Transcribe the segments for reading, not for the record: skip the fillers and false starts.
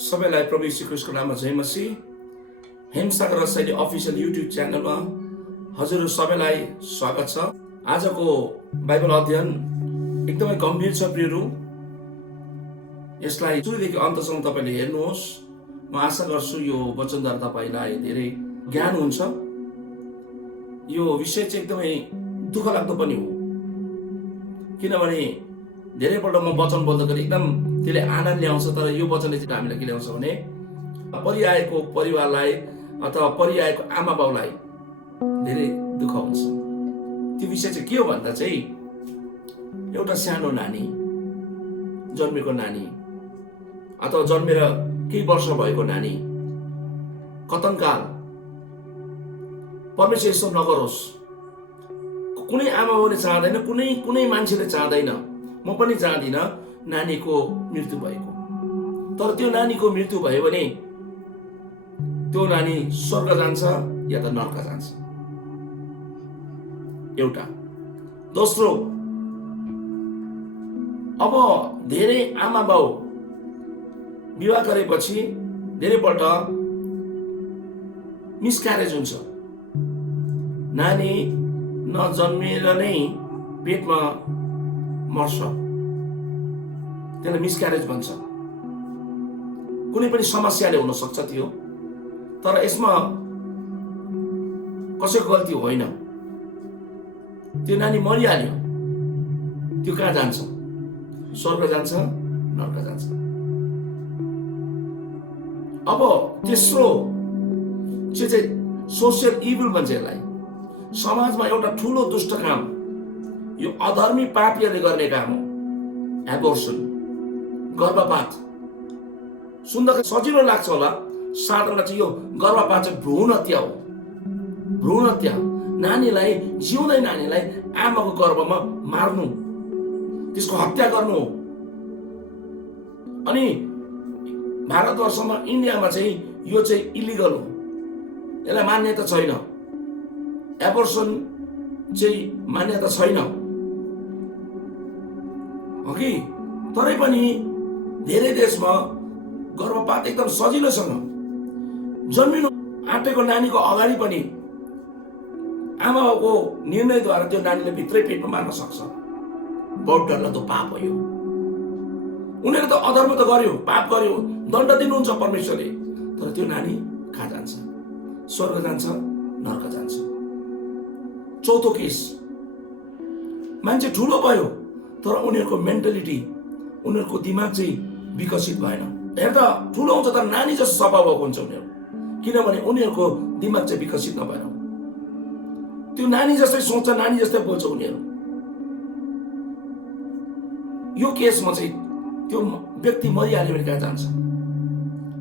सबैलाई प्रभु यीशु ख्रीष्टको नाममा जय मसीह। हेमसागर रसाइली अफिसियल युट्युब च्यानलमा हजुर सबैलाई स्वागत छ। आजको बाइबल अध्ययन एकदमै गम्भीर छ प्रियहरू। यसलाई सुरुदेखि अन्तसम्म तपाईँले हेर्नुहोस्। म आशा गर्छु यो वचनद्वारा तपाईँलाई धेरै ज्ञान हुन्छ। यो विषय चाहिँ एकदमै दुःख लाग्दो पनि हो, किनभने धेरैपल्ट म वचन बोल्दाखेरि एकदम त्यसले आनन्द ल्याउँछ, तर यो वचनले चाहिँ हामीलाई के ल्याउँछ भने परिआएको परिवारलाई अथवा परिआएको आमा बाउलाई धेरै दुःख हुन्छ। त्यो विषय चाहिँ के हो भन्दा चाहिँ एउटा सानो नानी, जन्मेको नानी अथवा जन्मेर केही वर्ष भएको नानी, कतङ्काल परमेश्वर यसो नगरोस्। कुनै आमा बाउले चाहँदैन, कुनै मान्छेले चाहँदैन, म पनि चाहदिनँ नानीको मृत्यु भएको। तर त्यो नानीको मृत्यु भयो भने त्यो नानी स्वर्ग जान्छ या त नर्क जान्छ। एउटा। दोस्रो, अब धेरै आमा बाउ विवाह गरेपछि धेरैपल्ट मिसक्यारेज हुन्छ। नानी नजन्मेर नै पेटमा मर्छ, त्यसलाई मिसक्यारेज भन्छ। कुनै पनि समस्याले हुन सक्छ त्यो, तर यसमा कसैको गल्ती होइन। त्यो नानी मरिहाल्यो, त्यो कहाँ जान्छ? स्वर्ग जान्छ, नर्क जान्छ। अब तेस्रो चाहिँ सोसियल इभिल भन्छ यसलाई। समाजमा एउटा ठुलो दुष्ट काम, यो अधर्मी पापीहरूले गर्ने काम हो। एबोर्सन, गर्भपात। सुन्दाखेरि सजिलो लाग्छ होला साधारण, चाहिँ यो गर्भपात चाहिँ भ्रूण हत्या हो। भ्रूण हत्या, नानीलाई, जिउँदै नानीलाई आमाको गर्भमा मार्नु, त्यसको हत्या गर्नु हो। अनि भारतवर्षमा, इन्डियामा चाहिँ यो चाहिँ इलिगल हो, यसलाई मान्यता छैन। एबोर्सन चाहिँ मान्यता छैन हो कि? तरै पनि धेरै देशमा गर्भपात एकदम सजिलोसँग, जन्मिनु आँटेको नानीको अगाडि पनि आमा बाउको निर्णयद्वारा त्यो नानीले भित्रै पेटमा मार्न सक्छ। बहुत डरलाग्दो पाप हो यो। उनीहरूले त अधर्म त गर्यो, पाप गर्यो, दण्ड दिनुहुन्छ परमेश्वरले, तर त्यो नानी कहाँ जान्छ? स्वर्ग जान्छ, नर्क जान्छ। चौथो केस, मान्छे ठुलो भयो तर उनीहरूको मेन्टालिटी, उनीहरूको दिमाग चाहिँ विकसित भएन। हेर्दा ठुलो हुन्छ तर नानी जस्तो स्वभाव भएको हुन्छ उनीहरू, किनभने उनीहरूको दिमाग चाहिँ विकसित नभएर। त्यो नानी जस्तै सोच्छ, नानी जस्तै बोल्छ उनीहरू। यो केसमा चाहिँ त्यो व्यक्ति मरिहाल्यो भने कहाँ जान्छ?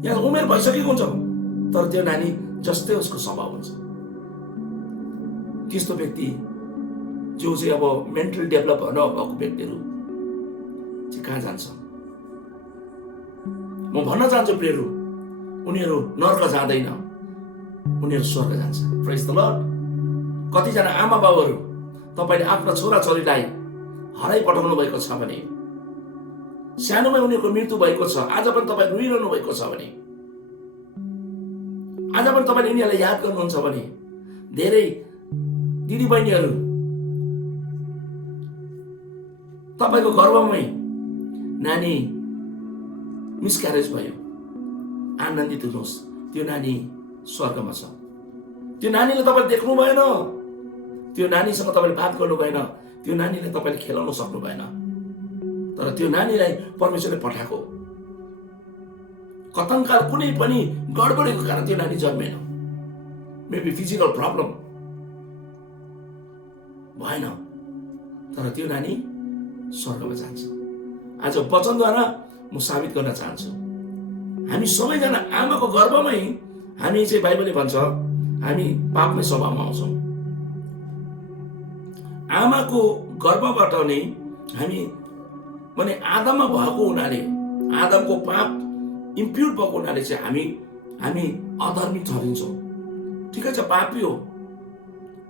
यहाँ उमेर भइसकेको हुन्छ तर त्यो नानी जस्तै उसको स्वभाव हुन्छ। त्यस्तो व्यक्ति जो चाहिँ अब मेन्टल डेभलप नभएको व्यक्तिहरू चाहिँ कहाँ जान्छ? म भन्न चाहन्छु प्रियहरू, उनीहरू नर्क जाँदैन, उनीहरू स्वर्ग जान्छ। प्रेज द लर्ड। कतिजना आमा बाउहरू तपाईँले आफ्ना छोराछोरीलाई हराइ पठाउनु भएको छ भने, सानोमै उनीहरूको मृत्यु भएको छ, आज पनि तपाईँ रुइरहनु भएको छ भने, आज पनि तपाईँले यिनीहरूलाई याद गर्नुहुन्छ भने, धेरै दिदी बहिनीहरू तपाईँको गर्भमै नानी मिसक्यारेज भयो, आनन्दित हुनुहोस्, त्यो नानी स्वर्गमा छ। त्यो नानीले तपाईँले देख्नु भएन, त्यो नानीसँग तपाईँले बात गर्नु भएन, त्यो नानीले तपाईँले खेलाउन सक्नु भएन, तर त्यो नानीलाई परमेश्वरले पठाएको। कतङ्काल कुनै पनि गडबडीको कारण त्यो नानी जन्मेन, मेबी फिजिकल प्रब्लम भएन, तर त्यो नानी स्वर्गमा जान्छ। आज वचनद्वारा म साबित गर्न चाहन्छु, हामी सबैजना आमाको गर्भमै, हामी चाहिँ बाइबलले भन्छ हामी पापमै स्वभावमा आउँछौँ। आमाको गर्भबाट नै हामी, माने आदममा भएको हुनाले, आदमको पाप इम्प्युर भएको हुनाले चाहिँ हामी अधर्मी ठहरिन्छौँ। ठिकै छ, पापी हो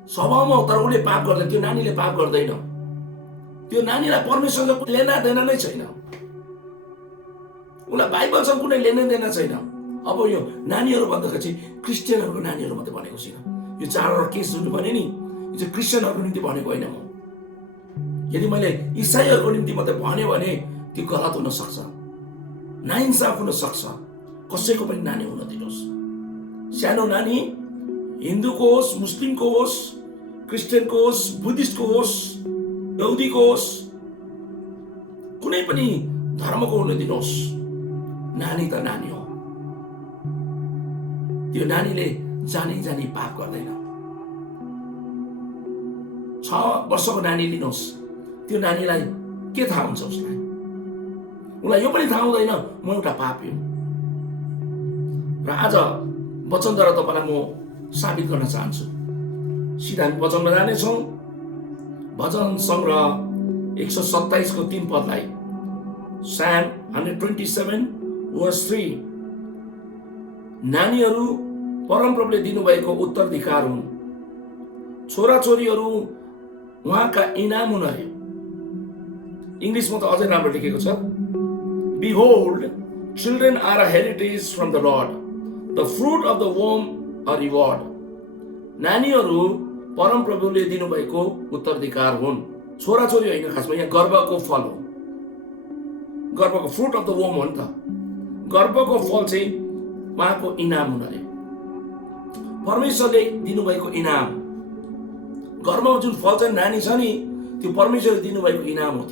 स्वभावमा हो, तर उसले पाप गर्दैन, त्यो नानीले पाप गर्दैन। त्यो नानीलाई परमेश्वरसँग लेना देना नै छैन, उसलाई बाइबलसँग कुनै लेना देना छैन। अब यो नानीहरू भन्दाखेरि क्रिस्चियनहरूको नानीहरू मात्रै भनेको छैन, यो 4 केस जुन भने नि, यो चाहिँ क्रिस्चियनहरूको निम्ति भनेको होइन। म यदि मैले इसाईहरूको निम्ति मात्रै भन्यो भने त्यो गलत हुन सक्छ, नाइन्साफ हुन सक्छ। कसैको पनि नानी हुन दिनुहोस्, सानो नानी हिन्दूको होस्, मुस्लिमको होस्, क्रिस्चियनको होस्, बुद्धिस्टको होस्, यहुदीको होस्, कुनै पनि धर्मको हुन दिनुहोस्। नानी त नानी हो, त्यो नानीले जानी जानी पाप गर्दैन। 6 वर्षको नानी लिनुहोस्, त्यो नानीलाई के थाहा हुन्छ? उसलाई यो पनि थाहा हुँदैन म एउटा पापी हुँ। र आज वचनद्वारा तपाईँलाई म साबित गर्न चाहन्छु। सिधा हामी वचनमा जानेछौँ। भजन सङ्ग्रह 127 को 3 पदलाई, Psalm 127 verse 3, नानीहरू परमप्रभुले दिनुभएको उत्तराधिकार हुन्, छोराछोरीहरू उहाँका इनाम हुन् अरे। इङ्ग्लिसमा त अझै राम्रो लेखेको छ, Behold, children are a heritage from the Lord, the fruit of the womb a reward. नानीहरू परमप्रभुले दिनुभएको उत्तराधिकार हुन्। छोराछोरी होइन, खासमा यहाँ गर्भको फल हो, गर्भको फ्रुट अफ द वोम हो नि त। गर्भको फल चाहिँ उहाँको इनाम हुन् अरे। परमेश्वरले दिनुभएको इनाम, गर्भमा जुन फल चाहिँ नानी छ नि, त्यो परमेश्वरले दिनुभएको इनाम हो।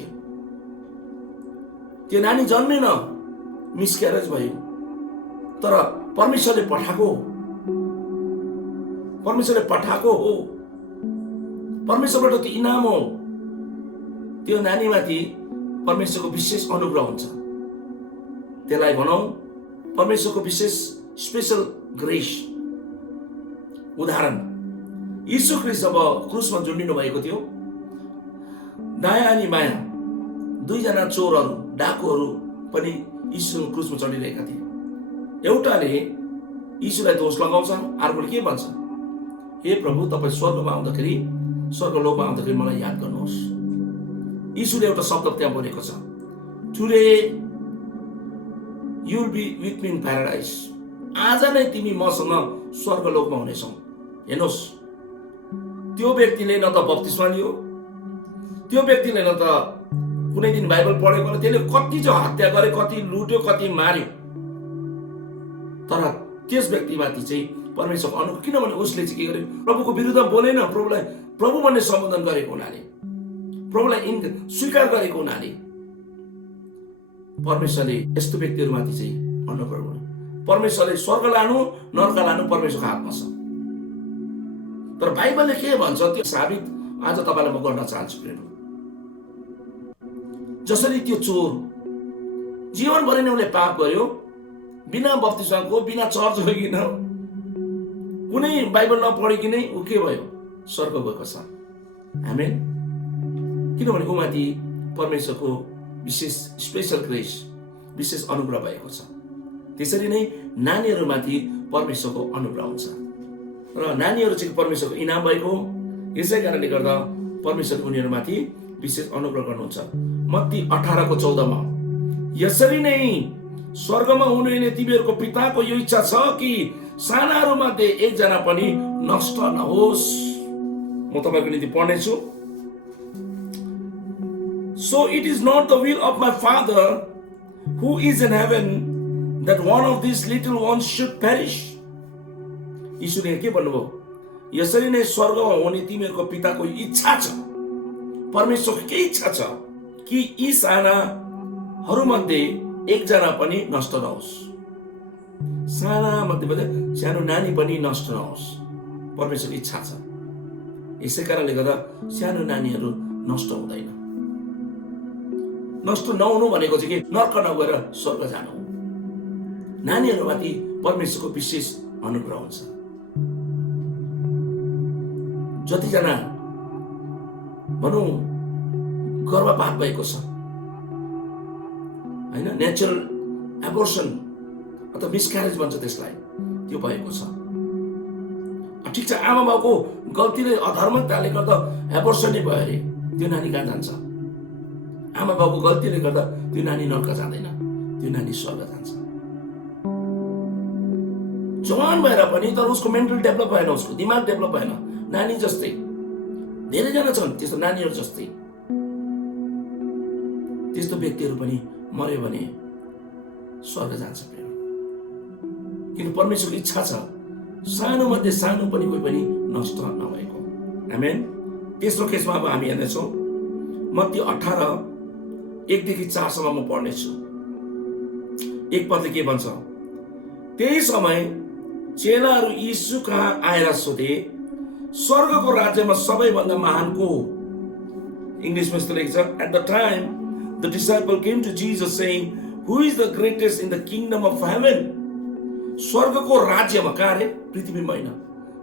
त्यो नानी जन्मेन, मिसक्यारेज भयो, तर परमेश्वरले पठाएको, परमेश्वरले पठाएको हो। परमेश्वरबाट त्यो इनाम हो। त्यो नानीमाथि परमेश्वरको विशेष अनुग्रह हुन्छ। त्यसलाई भनौँ परमेश्वरको विशेष स्पेशल ग्रेस। उदाहरण, यीशु ख्रीष्ट जब क्रुसमा झुन्डिनु भएको थियो, दायाँ अनि बायाँ 2 जना चोरहरू, डाकुहरू पनि यीशु क्रुसमा चढिरहेका थिए। एउटाले यीशुलाई दोष लगाउँछ, अर्कोले के भन्छ? हे प्रभु, तपाईँ स्वर्गमा आउँदाखेरि, स्वर्गलोकमा आउँदाखेरि मलाई याद गर्नुहोस्। यीशुले एउटा शब्द त्यहाँ बोलेको छ, today you will be with me in paradise. आज नै तिमी मसँग स्वर्गलोकमा हुनेछौ। हेर्नुहोस्, त्यो व्यक्तिले न त बप्तिस्मा लियो, त्यो व्यक्तिले न त कुनै दिन बाइबल पढेको, त्यसले कति चाहिँ हत्या गरे, कति लुट्यो, कति मार्यो, तर त्यस व्यक्तिमाथि चाहिँ परमेश्वरको अनुग्रह। किनभने उसले चाहिँ के गर्यो? प्रभुको विरुद्ध बोलेन, प्रभुलाई प्रभु भन्ने सम्बोधन गरेको हुनाले, प्रभुलाई स्वीकार गरेको हुनाले परमेश्वरले यस्तो व्यक्तिहरूमाथि चाहिँ अनुग्रह गर्नु। परमेश्वरले स्वर्ग लानु, नर्क लानु परमेश्वरको हातमा छ। तर बाइबलले के भन्छ त्यो साबित आज तपाईँलाई म गर्न चाहन्छु। प्रेम, जसरी त्यो चोर जीवनभरि नै उसले पाप गर्यो, बिना बप्तिस्माको, बिना चर्च गइकन, कुनै बाइबल नपढिकनै ऊ के भयो? स्वर्ग गएको छ। आमेन। किनभने उमाथि परमेश्वरको विशेष स्पेशल ग्रेस, विशेष अनुग्रह भएको छ। त्यसरी नै नानीहरूमाथि परमेश्वरको अनुग्रह हुन्छ र नानीहरू चाहिँ परमेश्वरको इनाम भएको। यसै कारणले गर्दा परमेश्वरले उनीहरूमाथि विशेष अनुग्रह गर्नुहुन्छ। मत्ती 18 को 14 यसरी नै स्वर्गमा हुनुहुने तिमीहरूको पिताको यो इच्छा छ कि सानाहरूमध्ये एकजना पनि नष्ट नहोस्। म तपाईँको निम्ति पढ्नेछु। So it is not the will of my Father who is in heaven that one of these little ones should perish. यीशुले के भन्नुभयो? यसरी नै स्वर्गमा हुने तिमीहरूको पिताको इच्छा छ, परमेश्वरको के इच्छा छ कि यी सानाहरूमध्ये एकजना पनि नष्ट नहोस्। साना मध्ये सानो नानी पनि नष्ट नहोस्, परमेश्वरको इच्छा छ। यसै कारणले गर्दा सानो नानीहरू नष्ट हुँदैन। नष्ट नहुनु भनेको चाहिँ के? नर्क नगएर स्वर्ग जानु। नानीहरूमाथि परमेश्वरको विशेष अनुग्रह हुन्छ। जतिजना भनौँ गर्भपात भएको छ होइन, नेचुरल एबोर्सन अथवा मिसक्यारेज भन्छ त्यसलाई, त्यो भएको छ। ठिक छ, आमा बाउको गल्तीले अधर्मताले गर्दा एबोर्सन नै भयो अरे, त्यो नानी कहाँ जान्छ? आमा बाबुको गल्तीले गर्दा त्यो नानी नर्क जाँदैन, त्यो नानी स्वर्ग जान्छ। जवान भएर पनि तर उसको मेन्टल डेभलप भएन, उसको दिमाग डेभलप भएन, नानी जस्तै। धेरैजना छन् त्यस्तो नानीहरू जस्तै। त्यस्तो व्यक्तिहरू पनि मर्यो भने स्वर्ग जान्छ। किन परमेश्वरको इच्छा छ सानो मध्ये सानो पनि कोही पनि नष्ट नभएको। आमेन। तेस्रो केसमा अब हामी हेर्नेछौँ मत्ती 18:1-4 म पढ्नेछु। एक पदले के भन्छ? त्यही समय चेलाहरू यीशु कहाँ आएर सोधे, स्वर्गको राज्यमा सबैभन्दा महान को हो? इङ्ग्लिसमा यस्तो लेखेको छ, at the time the disciple came to Jesus saying, who is the greatest in the kingdom of heaven? स्वर्गको राज्यमा, कहाँ रे? पृथ्वीमा होइन,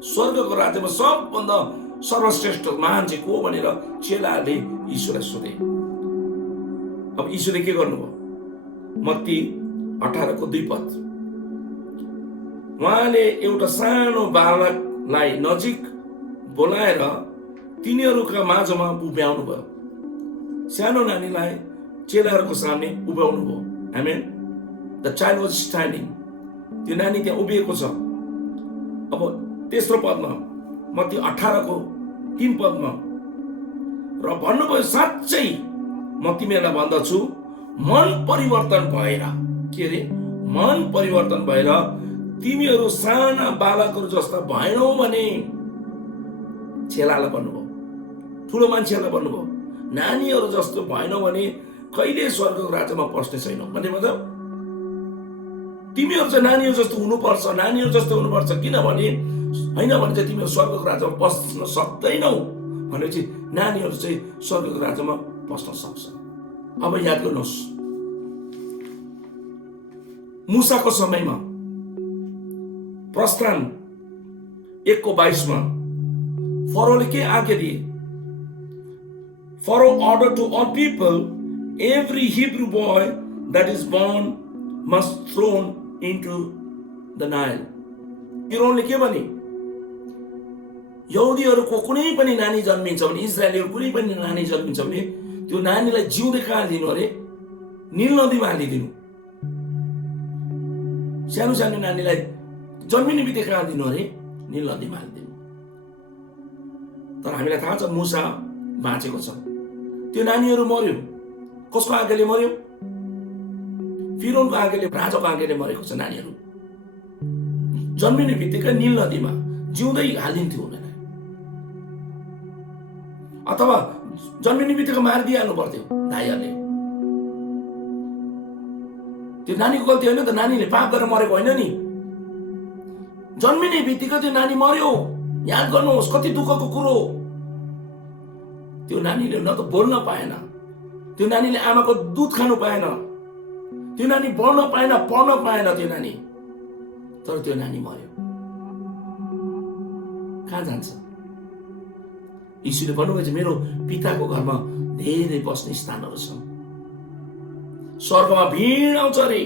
स्वर्गको राज्यमा सबभन्दा सर्वश्रेष्ठ महान चाहिँ को भनेर चेलाहरूले यीशुलाई सोधे। अब यीशुले के गर्नुभयो? मत्ती 18:2 उहाँले एउटा सानो बालकलाई नजिक बोलाएर तिनीहरूका माझमा उभ्याउनु भयो। सानो नानीलाई चेलाहरूको सामने उभ्याउनु भयो। Amen. The child was standing. त्यो नानी त्यहाँ उभिएको छ। अब तेस्रो पदमा मत्ती 18:3 र भन्नुभयो, साँच्चै म तिमीहरूलाई भन्दछु, मन परिवर्तन भएर, के अरे? मन परिवर्तन भएर तिमीहरू साना बालकहरू जस्ता भएनौ भने, चेलालाई भन्नुभयो, ठुलो मान्छेहरूलाई भन्नुभयो, नानीहरू जस्तो भएनौ भने कहिले स्वर्गको राज्यमा पस्ने छैनौ। भन्ने मतलब तिमीहरू चाहिँ नानीहरू जस्तो हुनुपर्छ, नानीहरू जस्तो हुनुपर्छ, किनभने होइन भने चाहिँ तिमीहरू स्वर्गको राज्यमा पस्न सक्दैनौ भनेपछि नानीहरू चाहिँ स्वर्गको राज्यमा पस्न सक्छ। अब याद गर्नुहोस्, मुसाको समयमा प्रस्थान 1:22 फरोले के आज्ञा दिए? Furrow order to all people, every Hebrew boy that is born must thrown into the Nile. फिरौनले के भने? यहुदीहरूको कुनै पनि नानी जन्मिन्छ भने, इजरायलीहरूको कुनै पनि नानी जन्मिन्छ भने त्यो नानीलाई जिउँदै कहाँ दिनु अरे? नील नदीमा हालिदिनु। सानो सानो नानीलाई जन्मिने बित्तिकै कहाँ दिनु अरे? नील नदीमा हालिदिनु। तर हामीलाई थाहा छ मुसा बाँचेको छ। त्यो नानीहरू मर्यो। कसको आज्ञाले मर्यो? फिरौनको आज्ञाले, राजाको आज्ञाले मरेको छ नानीहरू। जन्मिने बित्तिकै नील नदीमा जिउँदै हालिदिन्थ्यो उनीहरूलाई, अथवा जन्मिने बित्तिकै मारिदिइहाल्नु पर्थ्यो दाइहरूले। त्यो नानीको गल्ती होइन त, नानीले पाप गरेर मरेको होइन नि। जन्मिने बित्तिकै त्यो नानी मर्यो। याद गर्नुहोस् कति दुःखको कुरो। त्यो नानीले न त बोल्न पाएन, त्यो नानीले आमाको दुध खानु पाएन, त्यो नानी बढ्न पाएन, पढ्न पाएन त्यो नानी। तर त्यो नानी मर्यो। कहाँ जान्छ? यीशुले भन्नुभयो, मेरो पिताको घरमा धेरै बस्ने स्थानहरू छन्। स्वर्गमा भिड आउँछ अरे,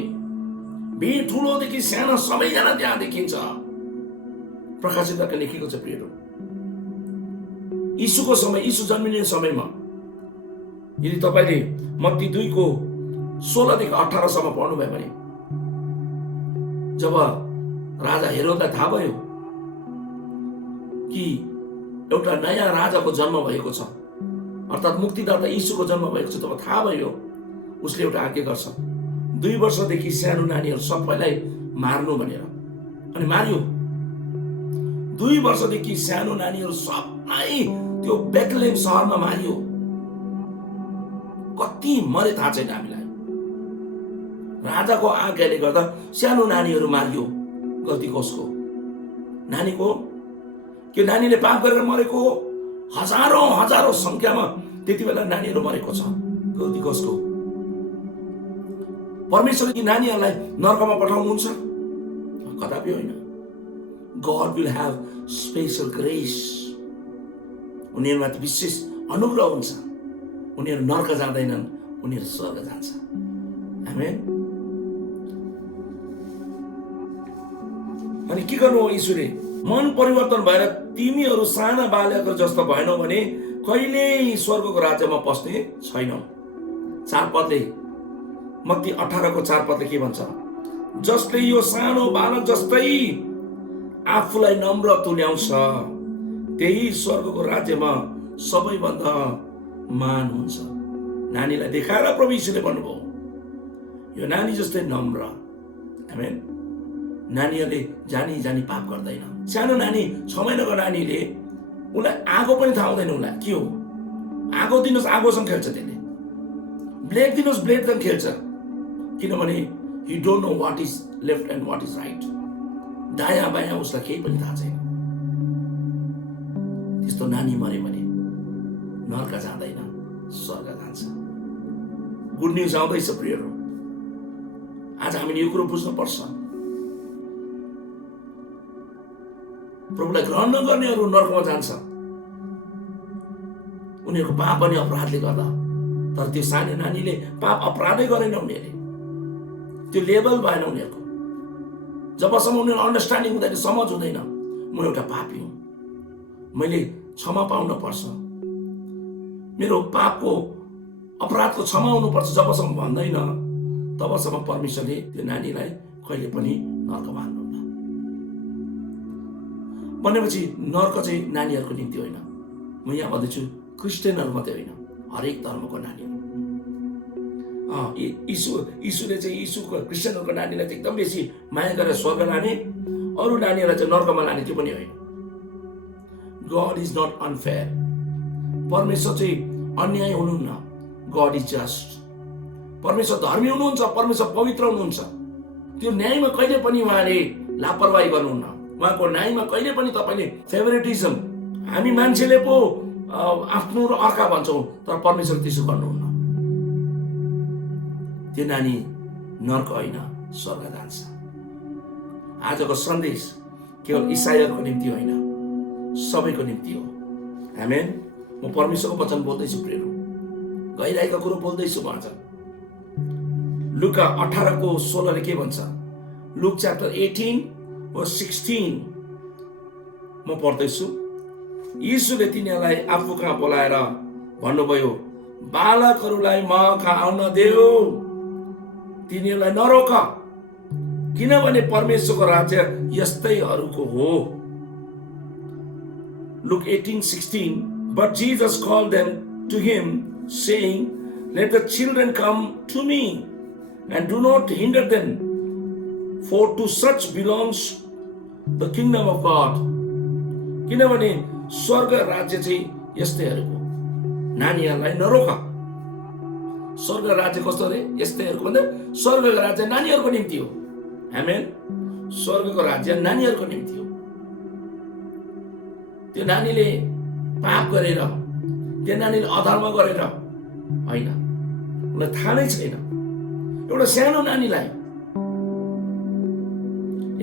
भिड ठुलोदेखि सानो सबैजना त्यहाँ देखिन्छ। प्रकाशित वाक्य लेखेको छ प्रियहरू, यीशुको समय, यीशु जन्मिने समयमा यदि तपाईँले मत्ती 2:16-18 पढ्नुभयो भने, जब राजा हेरोदलाई थाहा भयो कि एउटा नयाँ राजाको जन्म भएको छ, अर्थात् मुक्तिदाता यीशुको जन्म भएको छ, तब थाहा भयो, उसले एउटा आज्ञा गर्छ, 2 वर्षदेखि सानो नानीहरू सबैलाई मार्नु भनेर। अनि मार्यो। 2 वर्षदेखि सानो नानीहरू सबलाई त्यो बेथलेहेम सहरमा मारियो। कति मरे थाहा छैन हामीलाई। राजाको आज्ञाले गर्दा सानो नानीहरू मारियो। गल्ती कसको? नानीको। त्यो नानीले पाप गरेर मरेको। हजारौं संख्यामा त्यति बेला नानीहरू मरेको छ। गल्ती कसको? परमेश्वरले ती नानीहरूलाई नर्कमा पठाउनुहुन्छ? कदापि होइन। God will have special grace. उनीहरूमाथि विशेष अनुग्रह हुन्छ। उनीहरू नर्क जाँदैनन्, उनीहरू स्वर्ग जान्छ। आमेन। अनि के गर्नु हो यीशुले? मन परिवर्तन भएर तिमीहरू साना बालकहरू जस्तो भएनौ भने कहिल्यै स्वर्गको राज्यमा पस्ने छैनौ। 4 पदले, मत्ती 18 को 4 पदले के भन्छ? जसले यो सानो बालक जस्तै आफूलाई नम्र तुल्याउँछ त्यही स्वर्गको राज्यमा सबैभन्दा मान हुन्छ। नानीलाई देखाएर प्रभु यीशुले भन्नुभयो, यो नानी जस्तै नम्र। आमेन। नानीहरूले जानी जानी पाप गर्दैन। सानो नानी 6 महिनाको नानीले उसलाई आगो पनि थाहा हुँदैन। उसलाई के हो आगो दिनुहोस्, आगोसँग खेल्छ। त्यसले ब्लेड दिनुहोस्, ब्लेडसँग खेल्छ। किनभने he don't know what is left and what is right. दायाँ बायाँ उसलाई केही पनि थाहा छैन। त्यस्तो नानी मरे भने नर्क जाँदैन, स्वर्ग जान्छ। गुड न्युज आउँदैछ प्रियहरू। आज हामीले यो कुरो बुझ्नुपर्छ। प्रभुलाई ग्रहण नगर्नेहरू नर्कमा जान्छ, उनीहरूको पाप अनि अपराधले गर्दा। तर त्यो सानो नानीले पाप अपराधै गरेन। उनीहरूले त्यो लेभल भएन उनीहरूको। जबसम्म उनीहरू अन्डरस्ट्यान्डिङ हुँदैन, समझ हुँदैन, म एउटा पापी हुँ, मैले क्षमा पाउन पर्छ, मेरो पापको अपराधको क्षमा हुनुपर्छ, जबसम्म भन्दैन तबसम्म परमेश्वरले त्यो नानीलाई कहिले पनि नर्कमा हाल्नुहुन्न। भनेपछि नर्क चाहिँ नानीहरूको निम्ति होइन। म यहाँ भन्दैछु क्रिस्चियनहरू मात्रै होइन, हरेक धर्मको नानीहरू। यीशुले चाहिँ यीशुको क्रिस्चियनहरूको नानीलाई चाहिँ एकदम बेसी माया गरेर स्वर्ग लाने, अरू नानीहरूलाई चाहिँ नर्कमा लाने, त्यो पनि होइन। God is not unfair. परमेश्वर चाहिँ अन्याय हुनुहुन्न। God is just. परमेश्वर धर्मी हुनुहुन्छ, परमेश्वर पवित्र हुनुहुन्छ। त्यो न्यायमा कहिले पनि उहाँले लापरवाही गर्नुहुन्न। उहाँको न्यायमा कहिले पनि तपाईँले फेभरेटिजम, हामी मान्छेले पो आफ्नो र अर्का भन्छौँ, तर परमेश्वर त्यसो गर्नुहुन्न। त्यो नानी नर्क होइन, स्वर्ग जान्छ। आजको सन्देश केवल इसाईहरूको निम्ति होइन, सबैको निम्ति हो। आमेन। म परमेश्वरको वचन बोल्दैछु प्रियहरू, गइरहेको कुरो बोल्दैछु म आज। लुका 18 को 16 के भन्छ? लुक च्याप्टर 18 verse 16 म पढ्दैछु। यीशुले तिनीहरूलाई आफू कहाँ बोलाएर भन्नुभयो, बालकहरूलाई म कहाँ आउन देऊ, तिनीहरूलाई नरोक, किनभने परमेश्वरको राज्य यस्तैहरूको हो। Luke 18:16 But Jesus called them to him, saying, Let the children come to me, and do not hinder them, for to such belongs the kingdom of God. किनभने स्वर्ग राज्य चाहिँ यस्तैहरूको। नानीहरूलाई नरोक। स्वर्ग राज्य कस्तो अरे? यस्तैहरूको भन्दा स्वर्गको राज्य नानीहरूको निम्ति हो। आमेन। स्वर्गको राज्य नानीहरूको निम्ति हो। त्यो नानीले पाप गरेर, त्यो नानीले अधर्म गरेर होइन, उनलाई थाहा नै छैन। एउटा सानो नानीलाई,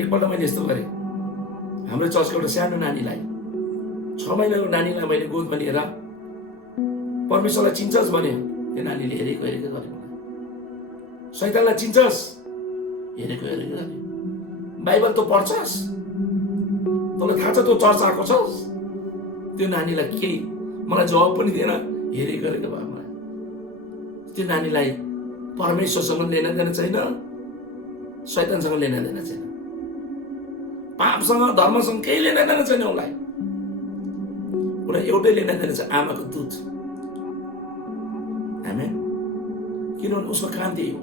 एकपल्ट मैले यस्तो गरेँ, हाम्रो चर्चको एउटा सानो नानीलाई, 6 महिनाको नानीलाई मैले गोदमा लिएर परमेश्वरलाई चिन्छस् भने, त्यो नानीले हेरेको हेरेको गरे। शैतानलाई चिन्छस्? हेरेको हेरेको गरे। बाइबल त पढ्छस्? तँलाई थाहा छ तँ चर्च आएको छस्? त्यो नानीलाई केही मलाई जवाब पनि दिएन, हेरेको गरेको भयो मलाई। त्यो नानीलाई परमेश्वरसँग लेनदेन छैन, शैतानसँग लेनदेन छैन, पापसँग धर्मसँग केही लेनदेन छैन। उसलाई एउटै लेनदेन छ, आमाको दुध। आमेन। किनभने उसको काम त्यही हो।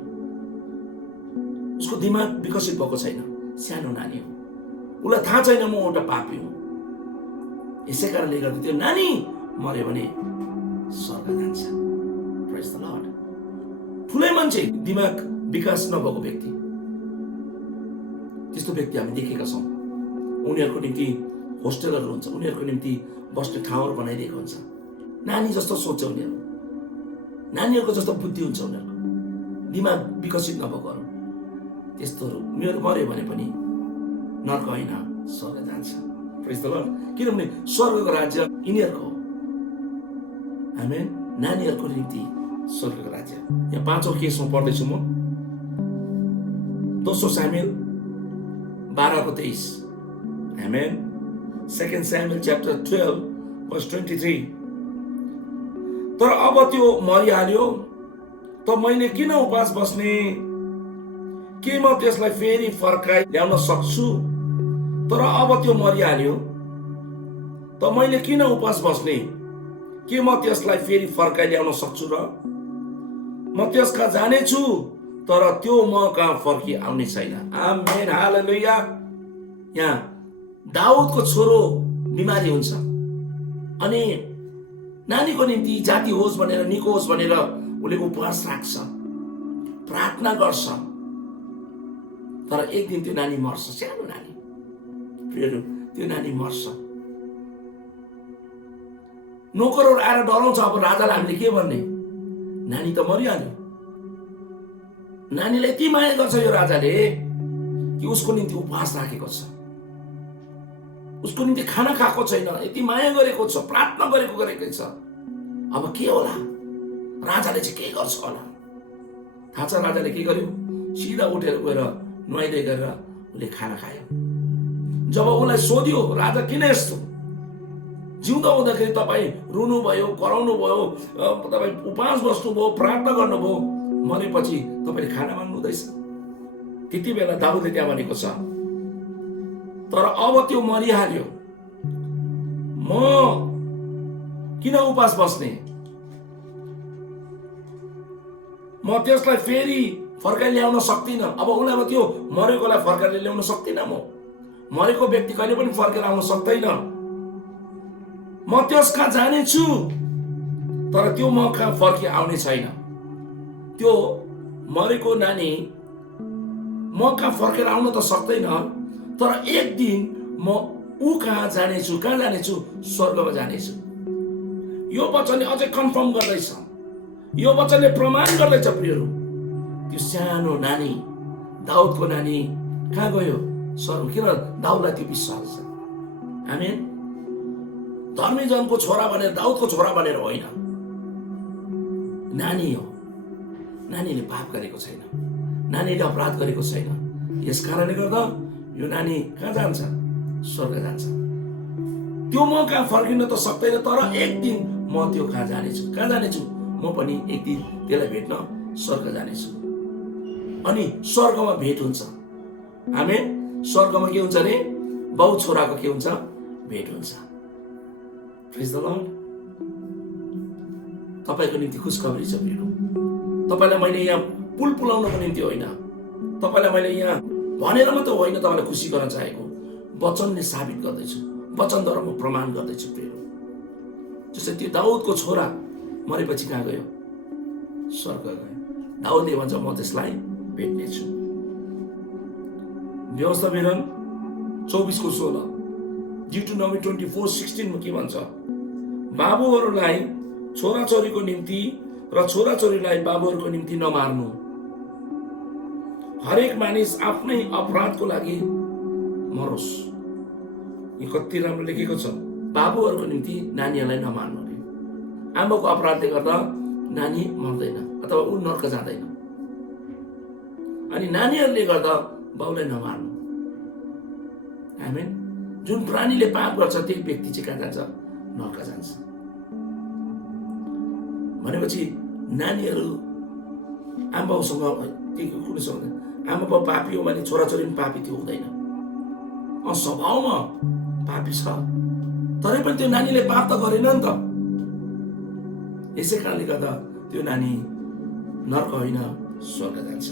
उसको दिमाग विकसित भएको छैन, सानो नानी हो, उसलाई थाहा छैन म एउटा पापी हुँ। यसै कारणले गर्दा त्यो नानी मर्यो भने स्वर्ग जान्छ। प्रेज द लर्ड। ठुलै मान्छे, दिमाग विकास नभएको व्यक्ति, त्यस्तो व्यक्ति हामी देखेका छौँ। उनीहरूको निम्ति होस्टेलहरू हुन्छ, उनीहरूको निम्ति बस्ने ठाउँहरू बनाइदिएको हुन्छ। नानी जस्तो सोच्छ उनीहरू, नानीहरूको जस्तो बुद्धि हुन्छ उनीहरूको, दिमाग विकसित नभएकोहरू। त्यस्तोहरू उनीहरू मर्यो भने पनि नर्क होइन, स्वर्ग जान्छ। प्रेज द लर्ड। किनभने स्वर्गको राज्य यिनीहरूको हो। आमेन। नानीहरूको निम्ति स्वर्गको राज्य। यहाँ 5औं केसमा पढ्दैछु म, 2 सामुएल 12:23। आमेन। 2 सामुएल च्याप्टर 12 verse 23। तर अब त्यो मरिहाल्यो त मैले किन उपवास बस्ने? के म त्यसलाई फेरि फर्काइ ल्याउन सक्छु? तर अब त्यो मरिहाल्यो, त मैले किन उपवास बस्ने? के म त्यसलाई फेरि फर्काइ ल्याउन सक्छु र? म त्यसका जानेछु, तर त्यो म कहाँ फर्की आउने छैन। आमेन, हालेलुया। यहाँ दाउदको छोरो बिमारी हुन्छ अनि नानीको निम्ति जाति होस् भनेर, निको होस् भनेर उसले उपवास राख्छ, प्रार्थना गर्छ। तर एक दिन त्यो नानी मर्छ, सानो नानी, प्रियहरू, त्यो नानी मर्छ। नोकरहरू आएर डराउँछ, अब राजालाई हामीले के भन्ने? नानी त मरिहाल्यो। नानीलाई यति माया गर्छ यो राजाले कि उसको निम्ति उपवास राखेको छ, उसको निम्ति खाना खाएको छैन, यति माया गरेको छ, प्रार्थना गरेकै छ। अब के होला? राजाले चाहिँ के गर्छ होला? थाहा छ राजाले के गर्यो? सिधा उठेर गएर नुहाइदै गरेर उसले खाना खायो। जब उसलाई सोध्यो, राजा किन यस्तो? जिउँदा हुँदाखेरि तपाईँ रुनुभयो, कराउनु भयो, तपाईँ उपवास बस्नुभयो, प्रार्थना गर्नुभयो, मरेपछि तपाईँले खाना माग्नु हुँदैछ। त्यति बेला दाउदले त्यहाँ भनेको छ, तर अब त्यो मरिहाल्यो, म किन उपवास बस्ने? म त्यसलाई फेरि फर्काइ ल्याउन सक्दिनँ। अब उसलाई अब त्यो मरेकोलाई फर्काएर ल्याउन सक्दिनँ। म मरेको व्यक्ति कहिले पनि फर्केर आउन सक्दैन। म त्यसका जानेछु, तर त्यो म कहाँ फर्की आउने छैन। त्यो मरेको नानी म कहाँ फर्केर आउन त सक्दैन, तर एक दिन म ऊ कहाँ जानेछु। कहाँ जानेछु? स्वर्गमा जानेछु। यो वचनले अझै कन्फर्म गर्दैछ, यो वचनले प्रमाण गर्दैछ प्रियहरू। त्यो सानो नानी, दाउदको नानी कहाँ गयो? स्वर्ग। किन? दाउदलाई त्यो विश्वास छ। आमेन। धर्मी जनको छोरा भनेर, दाउदको छोरा भनेर होइन, नानी हो। नानीले पाप गरेको छैन, नानीले अपराध गरेको छैन। यस कारणले गर्दा यो नानी कहाँ जान्छ? स्वर्ग जान्छ। त्यो म कहाँ फर्किन त सक्दैन, तर एक दिन म त्यो कहाँ जानेछु। कहाँ जानेछु? म पनि एक दिन त्यसलाई भेट्न स्वर्ग जानेछु। अनि स्वर्गमा भेट हुन्छ। आमेन। स्वर्गमा के हुन्छ रे? बाउ छोराको के हुन्छ? भेट हुन्छ। प्रेज द लर्ड। तपाईँको निम्ति खुशखबरी छ मेरो। तपाईँलाई मैले यहाँ पुल पुलाउनको निम्ति होइन, तपाईँलाई मैले यहाँ भनेर मात्रै होइन, तपाईँलाई खुसी गर्न चाहेको। वचनले साबित गर्दैछु, वचनद्वारा म प्रमाण गर्दैछु प्रिय। जस्तै त्यो दाउदको छोरा मरेपछि कहाँ गयो? स्वर्ग गयो। दाउदले भन्छ म त्यसलाई भेट्नेछु। व्यवस्था विवरण 24:16, Deuteronomy 24:16 के भन्छ? बाबुहरूलाई छोराछोरीको निम्ति र छोराछोरीलाई बाबुहरूको निम्ति नमार्नु। हरेक मानिस आफ्नै अपराधको लागि मरोस्। यो कति राम्रो लेखेको छ। बाबुहरूको निम्ति नानीहरूलाई नमार्नु अरे। आमाको अपराधले गर्दा नानी मर्दैन अथवा ऊ नर्क जाँदैन। अनि नानीहरूले गर्दा बाउलाई नमार्नु। आमेन। जुन प्राणीले पाप गर्छ त्यही व्यक्ति चाहिँ कहाँ जान्छ? नर्क जान्छ। भनेपछि नानीहरू आमा बाउसँग कुनैसँग, आमा बाउ पापी हो भने छोराछोरी पनि पापी त्यो हुँदैन। स्वभावमा पापी छ, तरै पनि त्यो नानीले पाप त गरेन नि त। यसै कारणले गर्दा त्यो नानी नर्क होइन, स्वर्ग जान्छ।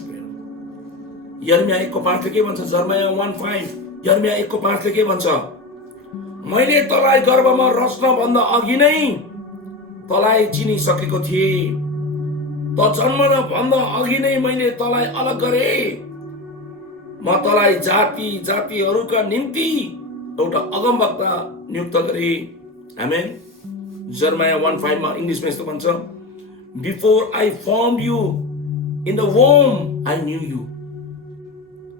यर्मिया 1:5 के भन्छ? जर्मिया 1:5, यर्मिया 1:5 के भन्छ? मैले तँलाई गर्भमा रच्न भन्दा अघि नै तँलाई चिनिसकेको थिएँ, त जन्मन भन्दा अघि नै मैले तँलाई अलग गरे। म तँलाई जाति जातिहरूका निम्ति एउटा अगमवक्ता नियुक्त गरे। आमेन। जर्मिया 1:5 मा इङ्ग्लिसमा यस्तो भन्छ, before I firmed you in the वोम I knew you.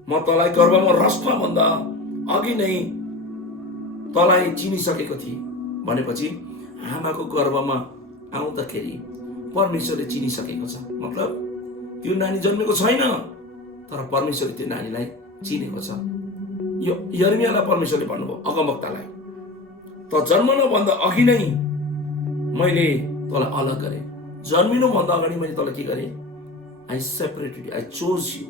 म तँलाई गर्भमा रच्न भन्दा अघि नै तँलाई चिनिसकेको थिएँ। भनेपछि आमाको गर्भमा आउँदाखेरि परमेश्वरले चिनिसकेको छ। मतलब त्यो नानी जन्मेको छैन, तर परमेश्वरले त्यो नानीलाई चिनेको छ। यो यर्मियालाई परमेश्वरले भन्नुभयो, अगमवक्तालाई, त जन्मन भन्दा अघि नै मैले तँलाई अलग गरेँ। जन्मिनु भन्दा अगाडि मैले तँलाई के गरेँ? I separated you, I chose you.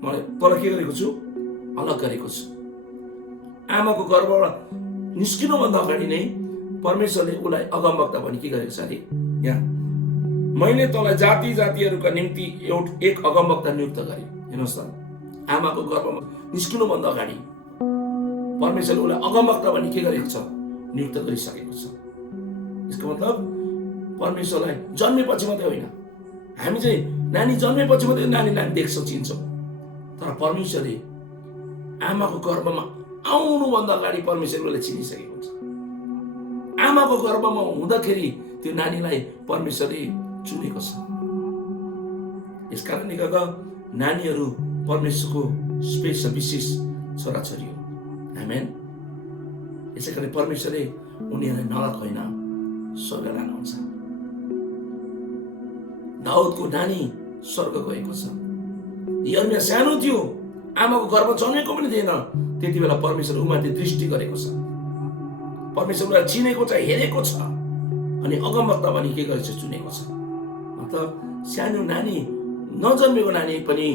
मैले तँलाई के गरेको छु? अलग गरेको छु। आमाको गर्भबाट निस्किनुभन्दा अगाडि नै परमेश्वरले उसलाई अगमवक्ता भनी के गरेको छ अरे यहाँ, मैले तँलाई जाति जातिहरूका निम्ति एक अगमवक्ता नियुक्त गरेँ। हेर्नुहोस् त, आमाको गर्भमा निस्किनुभन्दा अगाडि परमेश्वरले उसलाई अगमवक्ता भनी के गरेको छ? नियुक्त गरिसकेको छ। यसको मतलब परमेश्वरलाई जन्मेपछि मात्रै होइन, हामी चाहिँ नानी जन्मेपछि मात्रै नानीलाई देख्छौँ, चिन्छौँ, तर परमेश्वरले आमाको गर्भमा आउनुभन्दा अगाडि परमेश्वरले चिनिसकेको हुन्छ। आमाको गर्भमा हुँदाखेरि त्यो नानीलाई परमेश्वरले चुनेको छ। यसकारणले गर्दा नानीहरू परमेश्वरको स्पेशल विशेष छोराछोरी हो। आमेन। यसै कारण परमेश्वरले उनीहरूलाई नरक होइन स्वर्ग लानुहुन्छ। दाउदको नानी स्वर्ग गएको छ। यर्मिया सानो थियो, आमाको गर्भ जन्मेको पनि थिएन, त्यति बेला परमेश्वरले उमाथि दृष्टि गरेको छ, परमेश्वरलाई चिनेको छ, हेरेको छ, अनि अगमवक्ता भनी के गरेछ? चुनेको छ। मतलब सानो नानी, नजन्मेको नानी पनि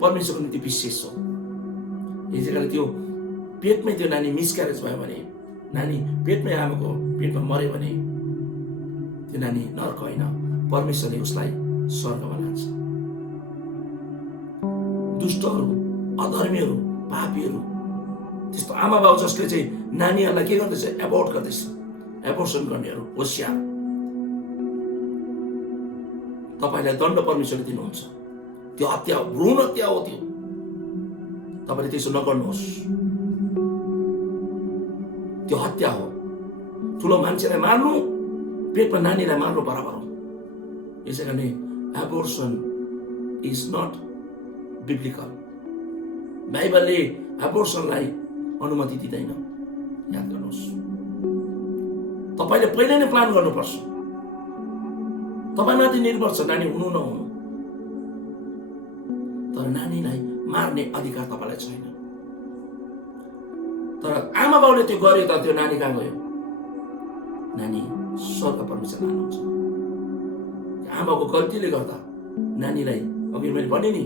परमेश्वरको निम्ति विशेष हो। यसै कारण त्यो पेटमै त्यो नानी मिसक्यारेज भयो भने, नानी पेटमै आमाको पेटमा मर्यो भने त्यो नानी नर्क होइन, परमेश्वरले उसलाई स्वर्गमा लान्छ। दुष्टहरू, अधर्मीहरू, पापीहरू, त्यस्तो आमा बाउ जसले चाहिँ नानीहरूलाई के गर्दैछ? एबोर्ट गर्दैछ, एबोर्सन गर्नेहरू होशियार, तपाईँलाई दण्ड परमेश्वरले दिनुहुन्छ। त्यो हत्या हो, भ्रूण हत्या हो त्यो। तपाईँले त्यसो नगर्नुहोस्, त्यो हत्या हो। ठुलो मान्छेलाई मार्नु, पेटमा नानीलाई मार्नु बराबर हो। यसै कारण एबोर्सन इज नट बिब्लिकल। बाइबलले एबोर्सनलाई अनुमति दिँदैन, याद गर्नुहोस्। तपाईँले पहिला नै प्लान गर्नुपर्छ। तपाईँमाथि निर्भर छ नानी हुनु नहुनु, तर नानीलाई मार्ने अधिकार तपाईँलाई छैन। तर आमा बाउले त्यो गर्यो त त्यो नानी कहाँ गयो? नानी स्वर्ग परमेश्वर लानुहुन्छ। आमाको गल्तीले गर्दा नानीलाई, अघि मैले भने नि,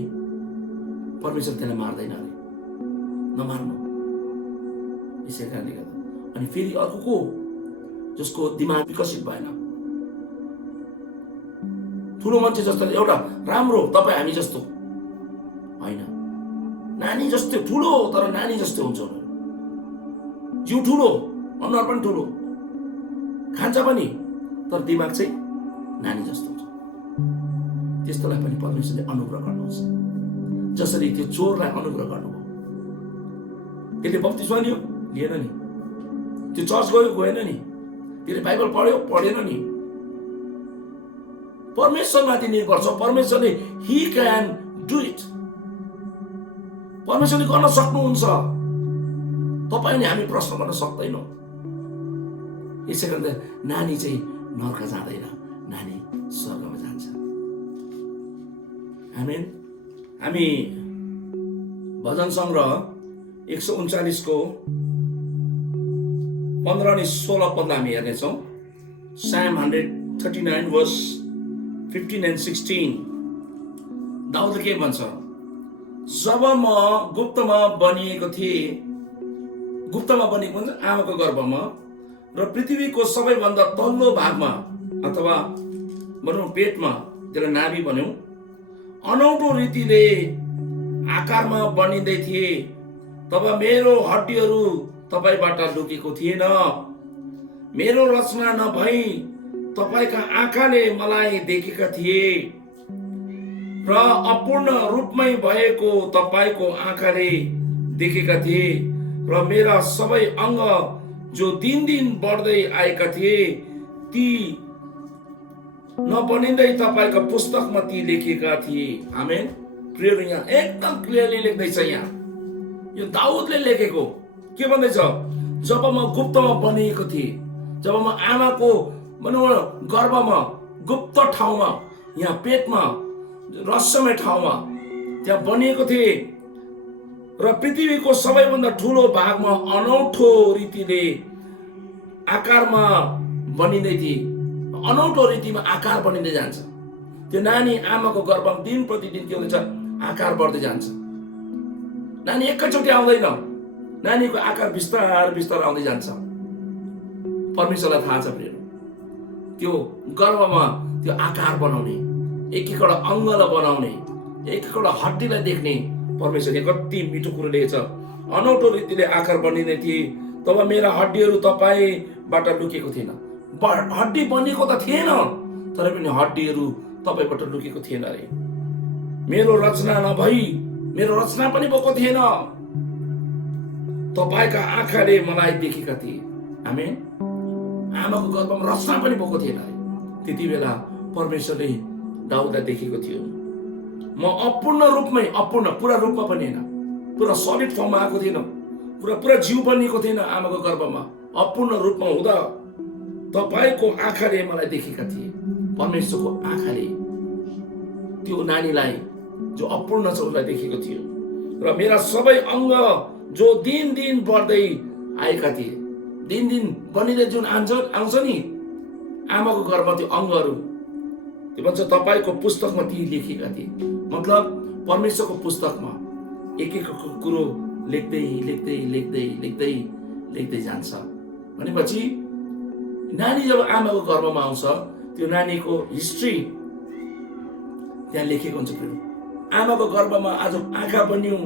परमेश्वर त्यसलाई मार्दैन अरे, नमार्नु। यसै कारणले गर्दा अनि फेरि अर्को को जसको दिमाग विकसित भएन, ठुलो मान्छे जस्तो एउटा राम्रो तपाईँ हामी जस्तो होइन, नानी जस्तो ठुलो, तर नानी जस्तो हुन्छ। जिउ ठुलो, अनुहार पनि ठुलो, खान्छ पनि, तर दिमाग चाहिँ नानी जस्तो हुन्छ। त्यस्तोलाई पनि परमेश्वरले अनुग्रह गर्नुहुन्छ, जसरी त्यो चोरलाई अनुग्रह गर्नुभयो। त्यसले बप्तिस्मा लियो, लिएन नि। त्यो चर्च गयो, गएन नि। त्यसले बाइबल पढ्यो, पढेन नि। परमेश्वरमाथि निर्भर छ। परमेश्वरले ही क्यान डु इट, परमेश्वरले गर्न सक्नुहुन्छ। तपाईँ नि हामी प्रश्न गर्न सक्दैनौँ। यसै कारण नानी चाहिँ नर्क जाँदैन, नानी स्वर्गमा जान्छ। आमेन। हामी भजन सङ्ग्रह 139 को 15 अनि 16 पद हामी हेर्नेछौँ। Psalm 139 verse 15 and 16 दाउदले के भन्छ? जब म गुप्तमा बनिएको थिएँ, गुप्तमा बनिएको भन्छ आमाको गर्भमा, र पृथ्वीको सबैभन्दा तल्लो भागमा अथवा भनौँ पेटमा, त्यसलाई नाभि भन्यौँ, अनौठो रीतिले आकारमा बनिँदै थिए, तब मेरो हड्डीहरू तपाईबाट लुकेको थिएन। मेरो रचना नभई तपाईका आँखाले मलाई देखेका थिए, र अपूर्ण रूपमै भएको तपाईको आँखाले देखेका थिए, र मेरा सबै अङ्ग जो दिन दिन बढ्दै आएका थिए, ती नबनिँदै तपाईका पुस्तकमा ती लेखेका थिए। आमेन। प्रियहरू, यहाँ एकदम क्लियरली लेख्दैछ। यहाँ यो दाउदले लेखेको के भन्दैछ? जब म गुप्तमा बनिएको थिएँ, जब म आमाको भनौँ गर्भमा, गुप्त ठाउँमा, यहाँ पेटमा, रहस्यमय ठाउँमा त्यहाँ बनिएको थिएँ, र पृथ्वीको सबैभन्दा ठुलो भागमा अनौठो रीतिले आकारमा बनिँदै थिए। अनौठो रीतिमा आकार बनिँदै जान्छ। त्यो नानी आमाको गर्भमा दिन प्रतिदिन के हुँदैछ, आकार बढ्दै जान्छ। नानी एकैचोटि आउँदैन, नानीको आकार बिस्तार बिस्तार आउँदै जान्छ। परमेश्वरलाई थाहा छ प्रियहरू, त्यो गर्भमा त्यो आकार बनाउने, एक एकवटा अङ्गलाई बनाउने, एक एकवटा हड्डीलाई देख्ने परमेश्वरले कति मिठो कुरो लेखेछ। अनौठो रीतिले आकार बनिने थिए, तब मेरा हड्डीहरू तपाईँबाट लुकेको थिएन। हड्डी बनिएको त थिएन, तर पनि हड्डीहरू तपाईँबाट लुकेको थिएन अरे। मेरो रचना नभई मेरो रचना पनि भएको थिएन, तपाईँका आँखाले मलाई देखेका थिए। आमेन। आमाको गर्भमा रचना पनि भएको थिएन अरे। त्यति बेला परमेश्वरले दाउदलाई देखेको थियो। म अपूर्ण रूपमै, अपूर्ण पुरा रूपमा पनि होइन, पुरा सलिड फर्ममा आएको थिएन, पुरा जीव बनिएको थिएन आमाको गर्भमा। अपूर्ण रूपमा हुँदा तपाईँको आँखाले मलाई देखेका थिए। परमेश्वरको आँखाले त्यो नानीलाई जो अपूर्ण छ उसलाई देखेको थियो। र मेरा सबै अङ्ग जो दिन दिन बढ्दै आएका थिए, दिन दिन बनिँदै जुन आउँछ नि आमाको गर्भमा, त्यो अङ्गहरू, त्यो भन्छ तपाईँको पुस्तकमा ती लेखिएका थिए। मतलब परमेश्वरको पुस्तकमा एक एक कुरो लेख्दै लेख्दै लेख्दै लेख्दै लेख्दै जान्छ। भनेपछि नानी जब आमाको गर्भमा आउँछ, त्यो नानीको हिस्ट्री त्यहाँ लेखेको हुन्छ। आमाको गर्भमा आज आँखा बन्यो,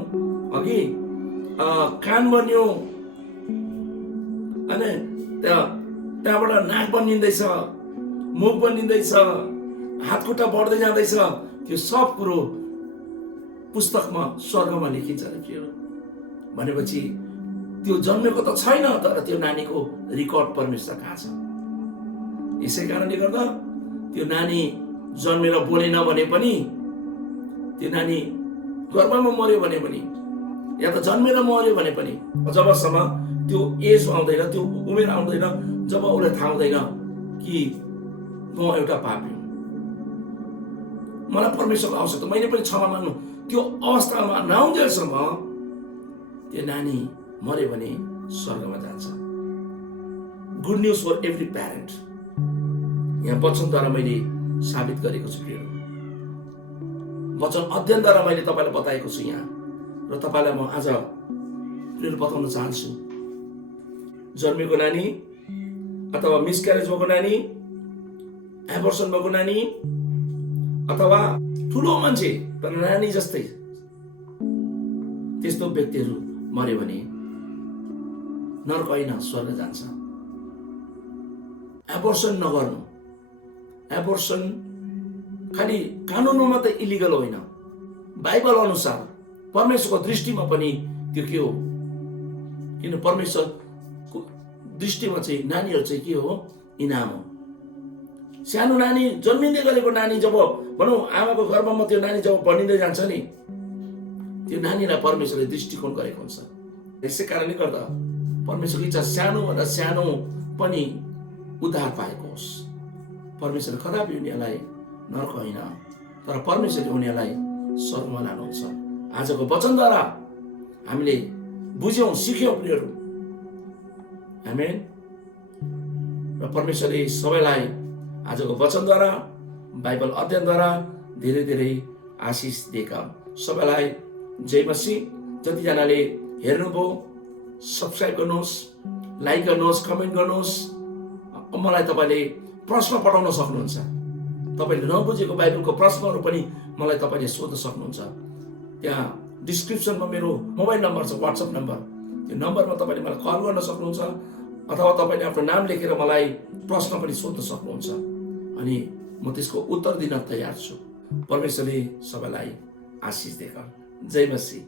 अघि कान बन्यो, अनि त्यहाँबाट नाक बनिँदैछ, मुख बनिँदैछ, हातखुट्टा बढ्दै जाँदैछ। त्यो सब कुरो पुस्तकमा स्वर्गमा लेखिन्छ अरे प्रिय। भनेपछि त्यो जन्मेको त छैन, तर त्यो नानीको रेकर्ड परमेश्वर कहाँ छ। यसै कारणले गर्दा त्यो नानी जन्मेर बोलेन भने पनि, त्यो नानी गर्भमा मर्यो भने पनि, या त जन्मेर मर्यो भने पनि, जबसम्म त्यो एज आउँदैन, त्यो उमेर आउँदैन, जब उसलाई थाहा हुँदैन कि म एउटा पापी हुँ, मलाई परमेश्वरको आवश्यकता, मैले पनि क्षमा माग्नु, त्यो अवस्थामा नआउँजेलसम्म त्यो नानी मर्यो भने स्वर्गमा जान्छ। Good news for every parent. यहाँ वचनद्वारा मैले साबित गरेको छु प्रिय। वचन अध्ययनद्वारा मैले तपाईँलाई बताएको छु यहाँ, र तपाईँलाई म आज प्रिय बताउन चाहन्छु। जन्मेको नानी अथवा मिसक्यारेज भएको नानी, एबर्सन भएको नानी, अथवा ठुलो मान्छे तर नानी जस्तै त्यस्तो व्यक्तिहरू मर्यो भने नर्क होइन, स्वर्ग जान्छ। एबर्सन नगर्नु। एबर्सन खालि कानुनमा मात्रै इलिगल होइन, बाइबल अनुसार परमेश्वरको दृष्टिमा पनि त्यो के हो, किन परमेश्वरको दृष्टिमा चाहिँ नानीहरू चाहिँ के हो, इनाम हो। सानो नानी, जन्मिँदै गरेको नानी जब भनौँ आमाको गर्भमा त्यो नानी जब बनिँदै जान्छ नि, त्यो नानीलाई परमेश्वरले दृष्टिकोण गरेको हुन्छ। यसै कारणले गर्दा परमेश्वरको इच्छा सानोभन्दा सानो पनि उद्धार पाएको होस्। परमेश्वरले कदापि उनीहरूलाई नर्क होइन, तर परमेश्वरले उनीहरूलाई स्वर्गमा लानुहुन्छ। आजको वचनद्वारा हामीले बुझ्यौँ, सिक्यौँ प्रियहरू। आमेन। र परमेश्वरले सबैलाई आजको वचनद्वारा, बाइबल अध्ययनद्वारा धेरै धेरै आशिष दिएका सबैलाई जय मसीह। जतिजनाले हेर्नुभयो सब्सक्राइब गर्नुहोस्, लाइक गर्नुहोस्, कमेन्ट गर्नुहोस्। मलाई तपाईँले प्रश्न पठाउन सक्नुहुन्छ। तपाईँले नबुझेको बाइबलको प्रश्नहरू पनि मलाई तपाईँले सोध्न सक्नुहुन्छ। त्यहाँ डिस्क्रिप्सनमा मेरो मोबाइल नम्बर छ, व्हाट्सएप नम्बर। त्यो नम्बरमा तपाईँले मलाई कल गर्न सक्नुहुन्छ, अथवा तपाईँले आफ्नो नाम लेखेर मलाई प्रश्न पनि सोध्न सक्नुहुन्छ, अनि म त्यसको उत्तर दिन तयार छु। परमेश्वरले सबैलाई आशिष दिएका। जय मसीह।